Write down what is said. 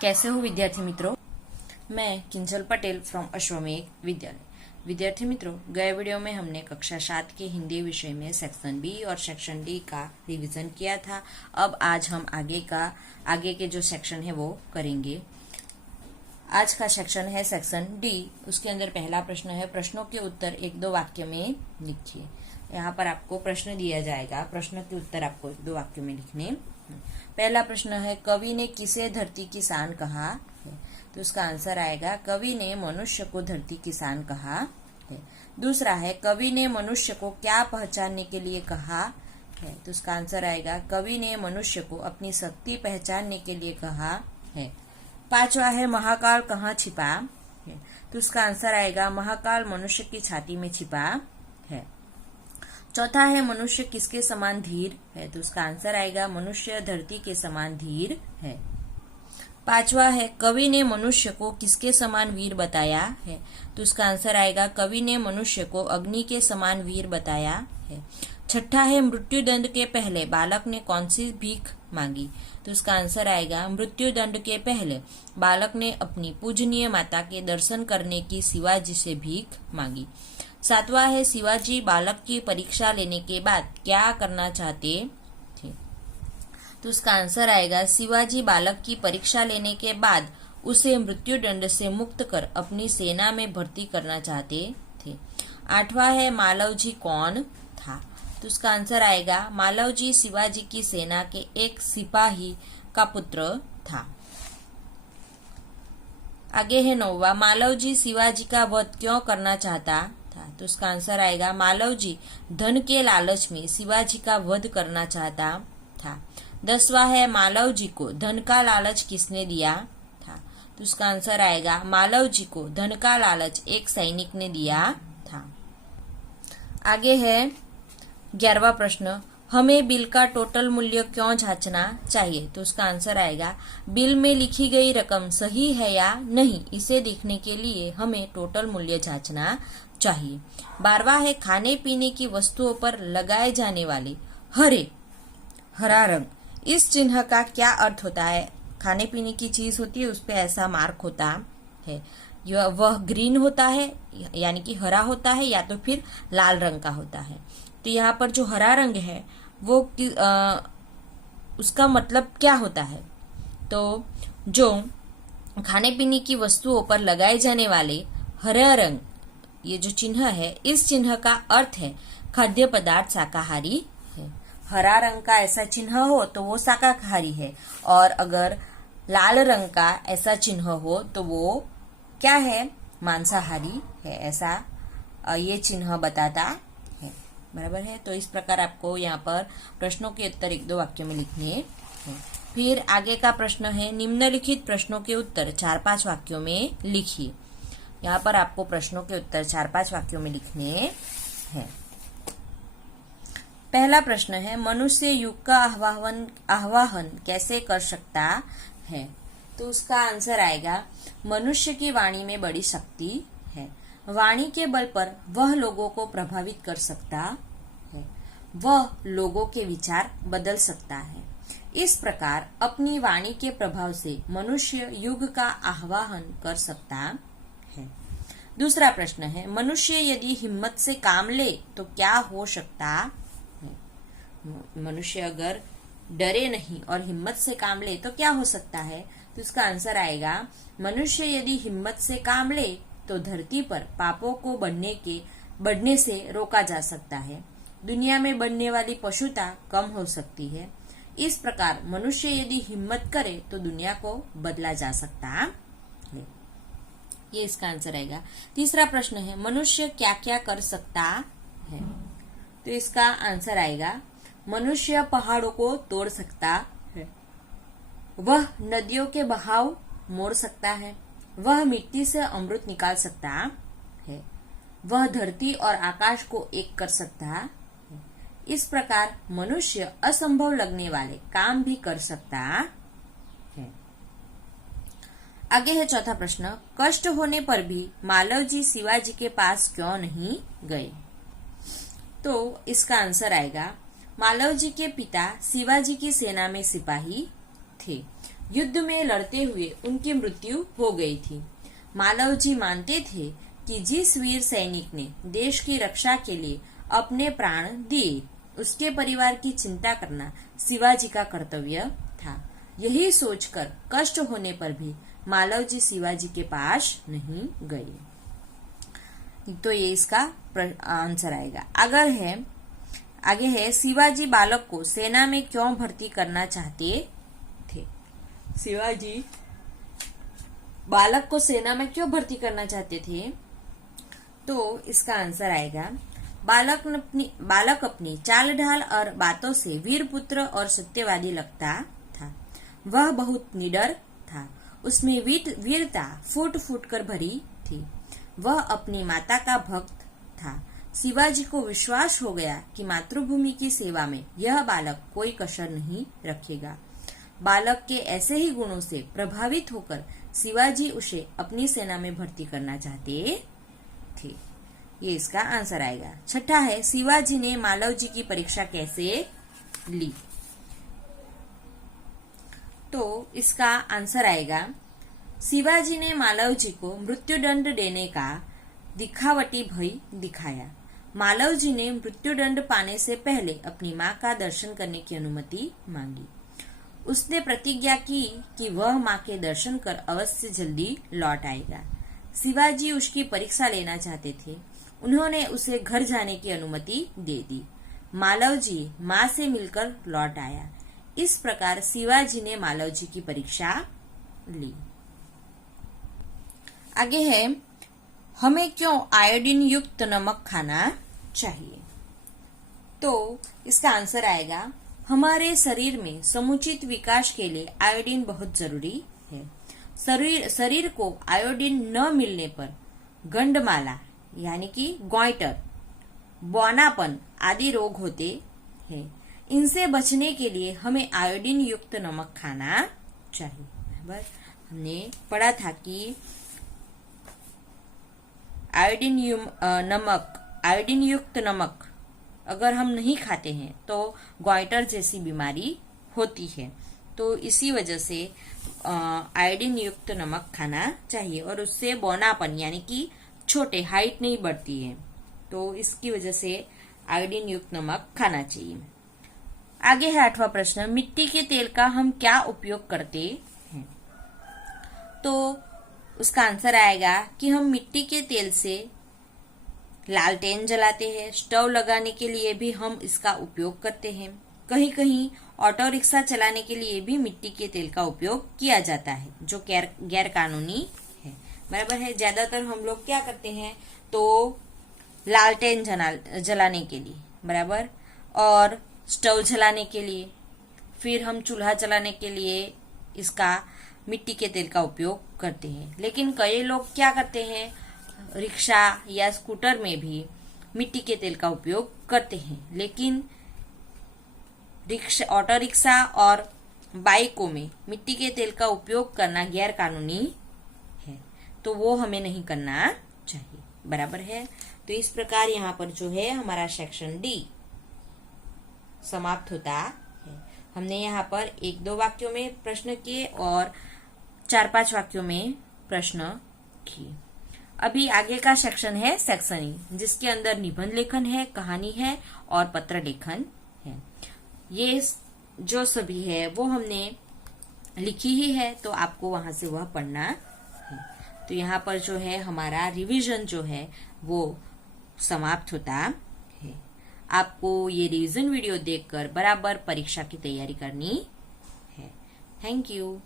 कैसे हो विद्यार्थी मित्रों। मैं किंजल पटेल फ्रॉम अश्वमेघ विद्यालय। विद्यार्थी मित्रों, गए वीडियो में हमने कक्षा 7 के हिंदी विषय में सेक्शन बी और सेक्शन डी का रिवीजन किया था। अब आज हम आगे के जो सेक्शन है वो करेंगे। आज का सेक्शन है सेक्शन डी। उसके अंदर पहला प्रश्न है, प्रश्नों के उत्तर एक दो वाक्य में लिखिए। यहाँ पर आपको प्रश्न दिया जाएगा, प्रश्न के उत्तर आपको एक दो वाक्यों में लिखने। पहला प्रश्न है, कवि ने किसे धरती किसान कहा है? तो उसका आंसर आएगा, कवि ने मनुष्य को धरती किसान कहा है। दूसरा है, कवि ने मनुष्य को क्या पहचानने के लिए कहा है? तो उसका आंसर आएगा, कवि ने मनुष्य को अपनी शक्ति पहचानने के लिए कहा है। पांचवा है, महाकाल कहाँ छिपा है? तो उसका आंसर आएगा, महाकाल मनुष्य की छाती में छिपा है। चौथा है, मनुष्य किसके समान धीर है? तो उसका आंसर आएगा, मनुष्य धरती के समान धीर है। पांचवा है, कवि ने मनुष्य को किसके समान वीर बताया है? तो उसका आंसर आएगा, कवि ने मनुष्य को अग्नि के समान वीर बताया है। छठा है, मृत्युदंड के पहले बालक ने कौन सी भीख मांगी? तो उसका आंसर आएगा, मृत्युदंड के पहले बालक ने अपनी पूजनीय माता के दर्शन करने की शिवाजी से भीख मांगी। सातवां है, शिवाजी बालक की परीक्षा लेने के बाद क्या करना चाहते थे? तो उसका आंसर आएगा, शिवाजी बालक की परीक्षा लेने के बाद उसे मृत्युदंड से मुक्त कर अपनी सेना में भर्ती करना चाहते थे। आठवां है, मालवजी कौन था? तो उसका आंसर आएगा, मालवजी शिवाजी की सेना के एक सिपाही का पुत्र था। आगे है नौवां, मालवजी शिवाजी का वध क्यों करना चाहता था? तो उसका आंसर आएगा, मालवजी धन के लालच में शिवाजी का वध करना चाहता था। 10वां है, मालवजी को धन का लालच किसने दिया था? तो उसका आंसर आएगा, मालवजी को धन का लालच एक सैनिक ने दिया था। आगे है 11वां प्रश्न, हमें बिल का टोटल मूल्य क्यों जांचना चाहिए? तो उसका आंसर आएगा, बिल में लिखी गई रकम सही है या नहीं, इसे देखने के लिए हमें टोटल मूल्य जांचना चाहिए। 12वां है, खाने पीने की वस्तुओं पर लगाए जाने वाले हरा रंग, इस चिन्ह का क्या अर्थ होता है? खाने पीने की चीज होती है, उस पर ऐसा मार्क होता है, वह ग्रीन होता है यानी कि हरा होता है, या तो फिर लाल रंग का होता है। तो यहाँ पर जो हरा रंग है वो उसका मतलब क्या होता है? तो जो खाने पीने की वस्तुओं पर लगाए जाने वाले हरा रंग, ये जो चिन्ह है, इस चिन्ह का अर्थ है खाद्य पदार्थ शाकाहारी है। हरा रंग का ऐसा चिन्ह हो तो वो शाकाहारी है, और अगर लाल रंग का ऐसा चिन्ह हो तो वो क्या है? मांसाहारी है। ऐसा ये चिन्ह बताता है। बराबर है। तो इस प्रकार आपको यहाँ पर प्रश्नों के उत्तर एक दो वाक्यों में लिखने हैं। फिर आगे का प्रश्न है, निम्नलिखित प्रश्नों के उत्तर 4-5 वाक्यों में लिखिए। यहाँ पर आपको प्रश्नों के उत्तर 4-5 वाक्यों में लिखने हैं। पहला प्रश्न है, मनुष्य युग का आह्वान कैसे कर सकता है? तो उसका आंसर आएगा, मनुष्य की वाणी में बड़ी शक्ति है। वाणी के बल पर वह लोगों को प्रभावित कर सकता है, वह लोगों के विचार बदल सकता है। इस प्रकार अपनी वाणी के प्रभाव से मनुष्य युग का आह्वान कर सकता है। दूसरा प्रश्न है, मनुष्य यदि हिम्मत से काम ले तो क्या हो सकता है? मनुष्य अगर डरे नहीं और हिम्मत से काम ले तो क्या हो सकता है? तो इसका आंसर आएगा, मनुष्य यदि हिम्मत से काम ले तो धरती पर पापों को बढ़ने से रोका जा सकता है, दुनिया में बढ़ने वाली पशुता कम हो सकती है। इस प्रकार मनुष्य यदि हिम्मत करे तो दुनिया को बदला जा सकता है। ये इसका आंसर आएगा। तीसरा प्रश्न है, मनुष्य क्या क्या कर सकता है? तो इसका आंसर आएगा, मनुष्य पहाड़ों को तोड़ सकता है, वह नदियों के बहाव मोड़ सकता है, वह मिट्टी से अमृत निकाल सकता है, वह धरती और आकाश को एक कर सकता है। इस प्रकार मनुष्य असंभव लगने वाले काम भी कर सकता है। आगे है चौथा प्रश्न, कष्ट होने पर भी मालवजी शिवाजी के पास क्यों नहीं गए? तो इसका आंसर आएगा, मालवजी के पिता शिवाजी की सेना में सिपाही थे। युद्ध में लड़ते हुए उनकी मृत्यु हो गई थी। मालव जी मानते थे कि जिस वीर सैनिक ने देश की रक्षा के लिए अपने प्राण दिए, उसके परिवार की चिंता करना शिवाजी का कर्तव्य था। यही सोचकर कष्ट होने पर भी मालव जी शिवाजी के पास नहीं गए। तो ये इसका आंसर आएगा। आगे है शिवाजी बालक को सेना में क्यों भर्ती करना चाहते थे। शिवाजी बालक को सेना में क्यों भर्ती करना चाहते थे, तो इसका आंसर आएगा बालक अपनी चाल ढाल और बातों से वीर पुत्र और सत्यवादी लगता था। वह बहुत निडर था, उसमें वीरता फूट फूट कर भरी थी। वह अपनी माता का भक्त था। शिवाजी को विश्वास हो गया कि मातृभूमि की सेवा में यह बालक कोई कसर नहीं रखेगा। बालक के ऐसे ही गुणों से प्रभावित होकर शिवाजी उसे अपनी सेना में भर्ती करना चाहते थे। ये इसका आंसर आएगा। छठा है शिवाजी ने मालव जी की परीक्षा कैसे ली, तो इसका आंसर आएगा शिवाजी ने मालव जी को मृत्युदंड देने का दिखावटी भय दिखाया। मालव जी ने मृत्युदंड पाने से पहले अपनी मां का दर्शन करने की अनुमति मांगी। उसने प्रतिज्ञा की कि वह मां के दर्शन कर अवश्य जल्दी लौट आएगा। शिवाजी उसकी परीक्षा लेना चाहते थे। उन्होंने उसे घर जाने की अनुमति दे दी। मालव जी मां से मिलकर लौट आया। इस प्रकार शिवाजी ने मालव जी की परीक्षा ली। आगे है हमें क्यों आयोडीन युक्त नमक खाना चाहिए, तो इसका आंसर आएगा हमारे शरीर में समुचित विकास के लिए आयोडीन बहुत जरूरी है। शरीर को आयोडीन न मिलने पर गंडमाला यानी कि गोइटर, बौनापन आदि रोग होते हैं। इनसे बचने के लिए हमें आयोडीन युक्त नमक खाना चाहिए। बराबर हमने पढ़ा था कि आयोडीन युक्त नमक अगर हम नहीं खाते हैं तो गोइटर जैसी बीमारी होती है। तो इसी वजह से आयोडीन युक्त नमक खाना चाहिए और उससे बौनापन यानी कि छोटे हाइट नहीं बढ़ती है, तो इसकी वजह से आयोडीन युक्त नमक खाना चाहिए। आगे है 8वां प्रश्न, मिट्टी के तेल का हम क्या उपयोग करते हैं, तो उसका आंसर आएगा कि हम मिट्टी के तेल से लालटेन जलाते हैं। स्टोव लगाने के लिए भी हम इसका उपयोग करते हैं। कहीं कहीं ऑटो रिक्शा चलाने के लिए भी मिट्टी के तेल का उपयोग किया जाता है, जो गैर कानूनी है। बराबर है। ज्यादातर हम लोग क्या करते हैं, तो लालटेन जलाने के लिए, बराबर, और स्टोव जलाने के लिए, फिर हम चूल्हा जलाने के लिए इसका मिट्टी के तेल का उपयोग करते हैं। लेकिन कई लोग क्या करते हैं, रिक्शा या स्कूटर में भी मिट्टी के तेल का उपयोग करते हैं। लेकिन ऑटो रिक्शा और बाइकों में मिट्टी के तेल का उपयोग करना गैर कानूनी है, तो वो हमें नहीं करना चाहिए। बराबर है। तो इस प्रकार यहाँ पर जो है हमारा सेक्शन डी समाप्त होता है। हमने यहाँ पर 1-2 वाक्यों में प्रश्न किए और 4-5 वाक्यों में प्रश्न किए। अभी आगे का सेक्शन है सेक्शन ई, जिसके अंदर निबंध लेखन है, कहानी है और पत्र लेखन है। ये जो सभी है वो हमने लिखी ही है, तो आपको वहां से वह पढ़ना है। तो यहाँ पर जो है हमारा रिवीजन जो है वो समाप्त होता है। आपको ये रिवीजन वीडियो देखकर बराबर परीक्षा की तैयारी करनी है। Thank you.